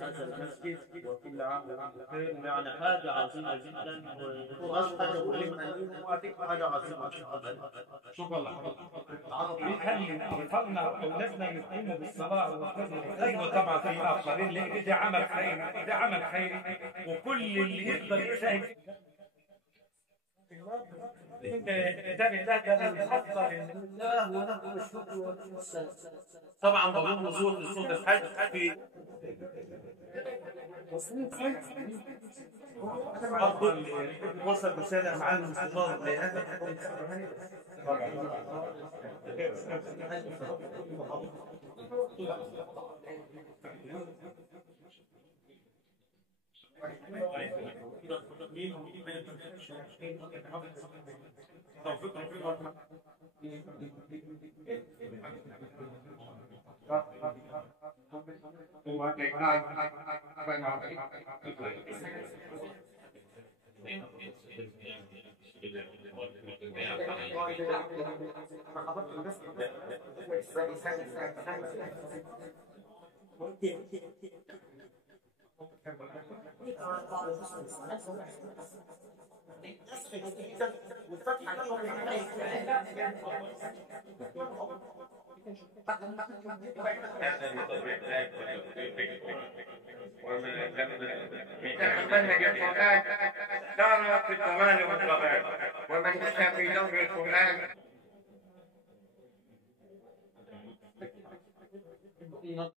هذا المسجد وكل عام وانتم بخير، يعني حاجة عظيمة جدا، ومش حاجة مهمة، حاجة عظيمة. شكرا لك. بيخلي أطفالنا وأولادنا يقوموا بالصلاة والخير، طبعا في آخرين، لأن ده عمل خيري، ده عمل خيري، وكل اللي يقدر يساهم ده الأفضل الله ولكم الشكر والحسن. طبعا بضم وصول لصوت الحج في أفضل وصل رسالة معانا المستشار لهذا منهج القرآن دار في الضلال والضلال، ومن مشى في دور القرآن